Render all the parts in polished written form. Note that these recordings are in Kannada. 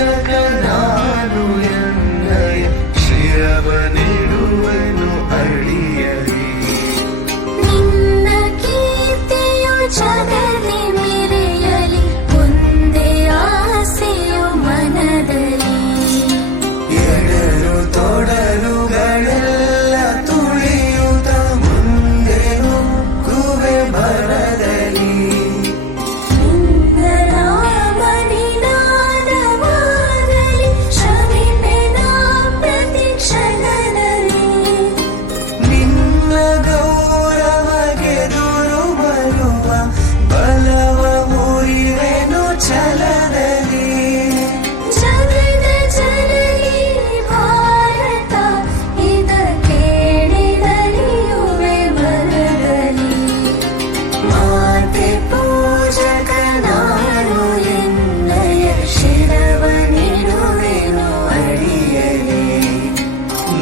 ಪೂಜಕ ನಾನು ಎನ್ನಯ ಶಿರವನಿಡುವೆನು ಅಡಿಯಲಿ. ನಿನ್ನ ಕೀರ್ತಿಯು ಜಗದಿ ಮೆರೆಯಲಿ, ಒಂದೇ ಆಸೆಯು ಮನದಲ್ಲಿ. ಎಡರು ತೊಡರುಗಳೆಲ್ಲ ತುಳಿಯುತ್ತ ಮುಂದೆ ನುಗ್ಗುವೆ ಭರದಲ್ಲಿ. ನಿನ್ನ ನಾಮ ನಿನಾದವಾಗಲಿ, ಶ್ರಮಿಪೆನ ಪ್ರತಿ ಕ್ಷಣದಲ್ಲಿ. ನಿನ್ನ ಗೌರವಗೆದುರು ಬರುವ ಬಲವ ಮುರಿವೆನು ಛಲದಲ್ಲಿ. ಜಗದ ಜನನಿ ಭಾರತ, ಇದ ಕೇಳಿದರಿಯುವೆ ಬರದಲ್ಲಿ. ಮಾತೆ ಪೂಜಕ ನಾನು ಎನ್ನಯ ಶಿರವನಿಡುವೆನು ಅಡಿಯಲಿ.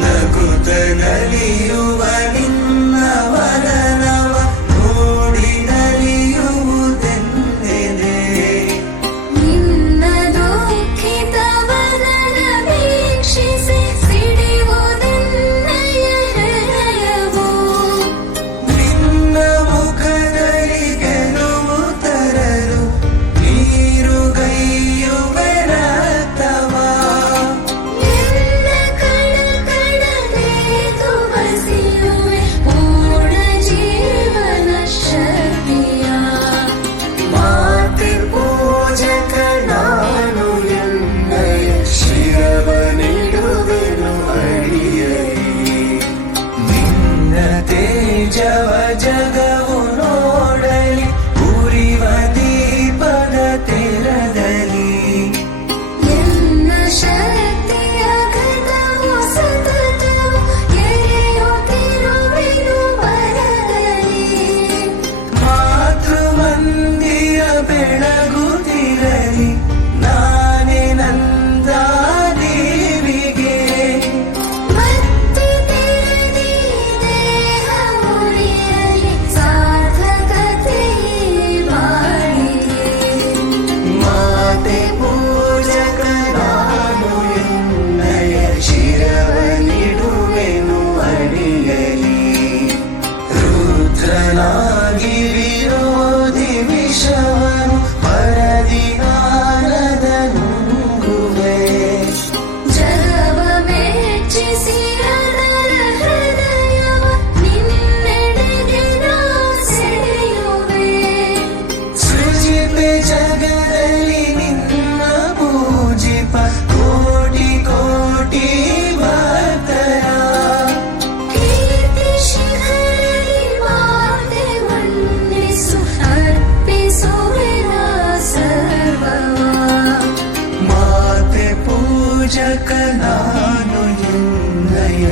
ನಗುತ್ತ ನಲಿಯುವ ನಿನ್ನ ವದನವ ನೋಡಿ ನಲಿಯುವುದೆಂದಿದೆ. ನಿನ್ನ ದುಃಖಿತ ವದನ ವೀಕ್ಷಿಸಿ ಸಿಡಿಯುವುದೆನ್ನಯ ಹೃದಯವು. ನಿನ್ನ ಮುಖದಲ್ಲಿ ಗೆಲುವು ತರಲು ನೀರುಗೈಯುವೆ ರಕ್ತವ. ನಿನ್ನ ಕಣಕಣನೆದು ಬಸಿಯುವೆ ಪೂರ್ಣ ಜೀವನ ಶಕ್ತಿಯ. ಮಾತೆ ಪೂಜಕ ನಾನು ಎನ್ನಯ ಶಿರವನಿಡುವೆನು ಅಡಿಯಲಿ. ನಿನ್ನ ತೇಜವ ಜಗವು ನೋಡಲಿ, ಉರಿವ ದೀಪದ ತೆರದಲ್ಲಿ. ನಿನ್ನ ಶಕ್ತಿಯ ಘನವು ಸತತವು ಎರೆಯುತ್ತಿರುವೆನು ಬರದಲ್ಲಿ. ಮಾತೃಮಂದಿರ ಬೆಳಗುತ್ತಿರಲಿ, ನಾನೇ ನಂದ ದೇವಿಗೆ. ಮತ್ತೆ ತೆರೆದಿ ದೇಹ ಮುರಿಯಲಿ, ಸಾರ್ಥಕತೆ ಬಾಳಿಗೆ. ಮಾತೆ ಪೂಜಕ ನಾನು ಎನ್ನಯ ಶಿರವನಿಡುವೆನು ಅಡಿಯಲಿ. ರುದ್ರನಾಗಿ ವಿರೋಧಿ ವಿಷವನು ಪರದಿ ನಾರದ ನುಂಗುವೆ. ಜಗವ ಮೆಚ್ಚಿಸಿ ಅದರ ಹೃದಯವ ನಿನ್ನೆಡೆಗೆ ನಾ ಸೆಳೆಯುವೆ. ಸೃಜಿಪೆ ಜಗದಲ್ಲಿ ನಿನ್ನ ಪೂಜಿಪ ಕೋಟಿ ಕೋಟಿ ಭಕ್ತರ. ಕೀರ್ತಿ ಶಿಖರದಿ ಮಾತೆ ವಂದಿಸು, ಅರ್ಪಿಸುವೆನ ಸರ್ವವ. ಮಾತೆ ಪೂಜಕ ನಾನು ಎನ್ನಯ